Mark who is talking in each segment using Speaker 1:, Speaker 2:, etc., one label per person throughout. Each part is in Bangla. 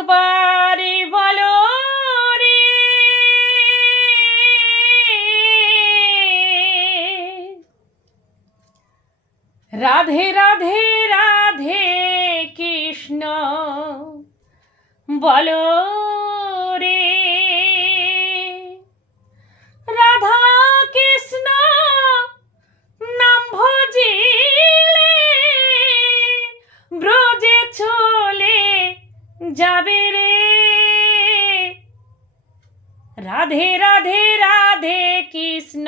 Speaker 1: একবারে বলো রে। রাধে রাধে রাধে কৃষ্ণ বলো যাবে রে। রাধে রাধে রাধে কৃষ্ণ,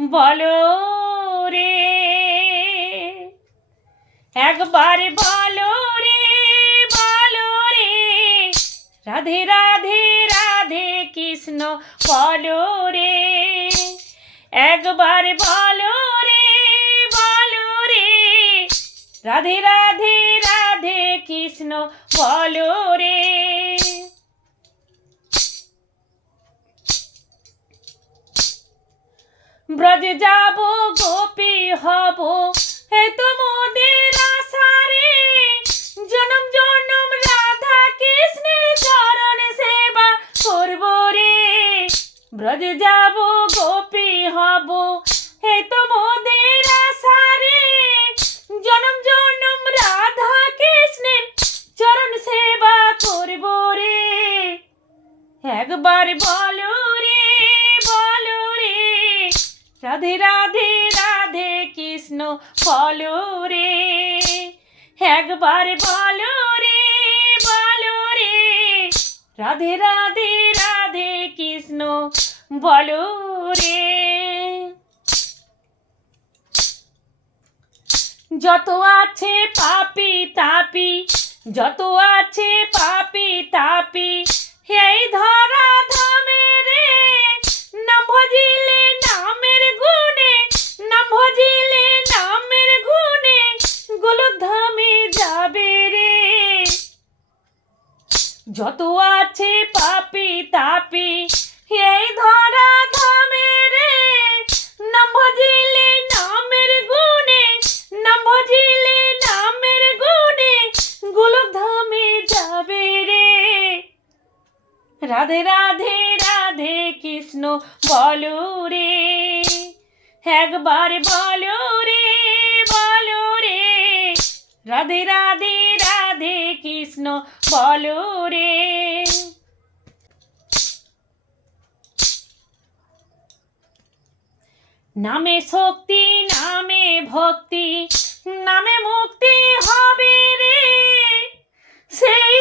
Speaker 1: বলো রে। একবার বলো রে বলো রে। রাধে রাধে রাধে কৃষ্ণ, বলো রে। একবার বলো রে বলো রে। রাধে রাধে রাধে কৃষ্ণ বলো রে। ব্রজ যাব রাধে রাধে রাধে কৃষ্ণ বলো রে। একবার বলো রে বলো রে। রাধে রাধে রাধে কৃষ্ণ বলো রে। যত আছে পাপি তাপি, যত আছে পাপি তাপি, এই ধরা আছে পাপি তাপি। এই ধরা ধামে রে নাম নামের গুণে নাম ভজিলে নামের গুণে গোলক ধামে যাবে রে। রাধে রাধে রাধে কৃষ্ণ বলো রে, একবার বলো রে বলো রে। রাধে রাধে রাধে কৃষ্ণ বলো রে। নামে শক্তি, নামে ভক্তি, নামে মুক্তি হবে রে। সেই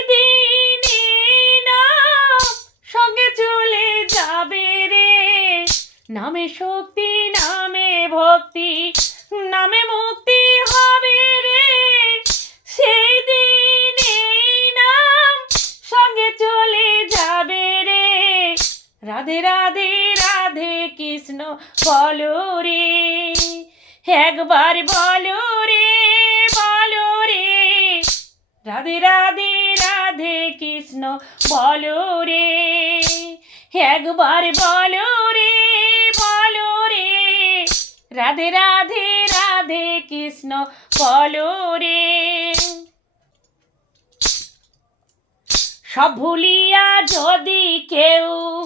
Speaker 1: নাম সঙ্গে চলে যাবে রে। নামে শক্তি, নামে ভক্তি রাধে রাধে রাধে কৃষ্ণ বলো রে। একবার বলো রে বলো রে। রাধে রাধে রাধে কৃষ্ণ বলো রে। একবার বলো রে বলো রে। রাধে রাধে রাধে কৃষ্ণ বলো রে। সব ভুলিয়া যদি কেউ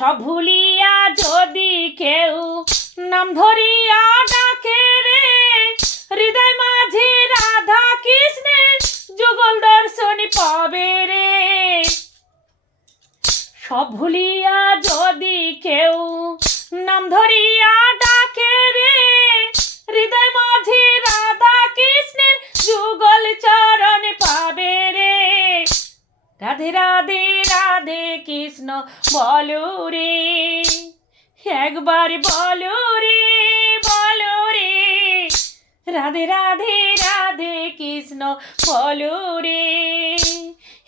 Speaker 1: সব ভুলিয়া যদি কেউ নাম ধরিয়া ডাকে রে, হৃদয় মাঝে রাধা কৃষ্ণের যুগল দর্শনী পাবে রে। সব ভুলিয়া যদি কেউ নাম ধরিয়া রাধে রাধে রাধে কৃষ্ণ, বলো রে। একবার বলো রে বলো রে। রাধে রাধে রাধে কৃষ্ণ, বলো রে।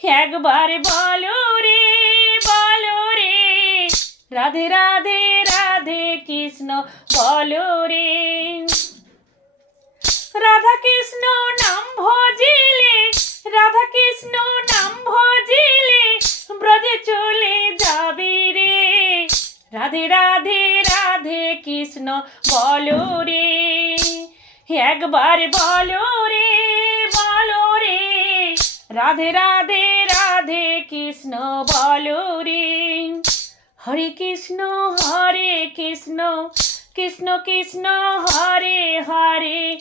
Speaker 1: একবার বলো রে বলো রে। রাধে রাধে রাধে কৃষ্ণ, বলো রে। রাধা কৃষ্ণ নাম ভজিলে রাধা কৃষ্ণ নাম ভজিলে, ব্রজে চলে যাবে রে। রাধে রাধে রাধে কৃষ্ণ, বলো রে। একবার বলো রে বলো রে। রাধে রাধে রাধে কৃষ্ণ, বলো রে। হরে কৃষ্ণ হরে কৃষ্ণ কৃষ্ণ কৃষ্ণ, হরে হরে।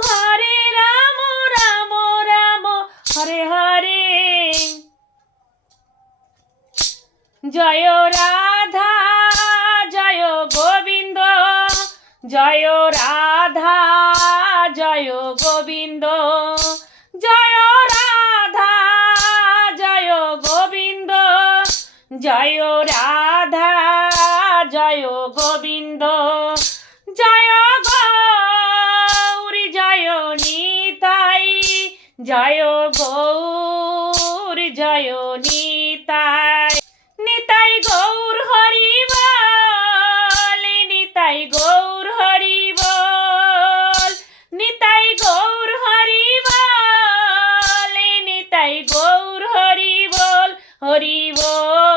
Speaker 1: জয় রাধা, জয় গোবিন্দ, জয় রাধা, জয় গোবিন্দ, জয় রাধা, জয় গোবিন্দ, জয় রাধা, জয় গোবিন্দ হরি বল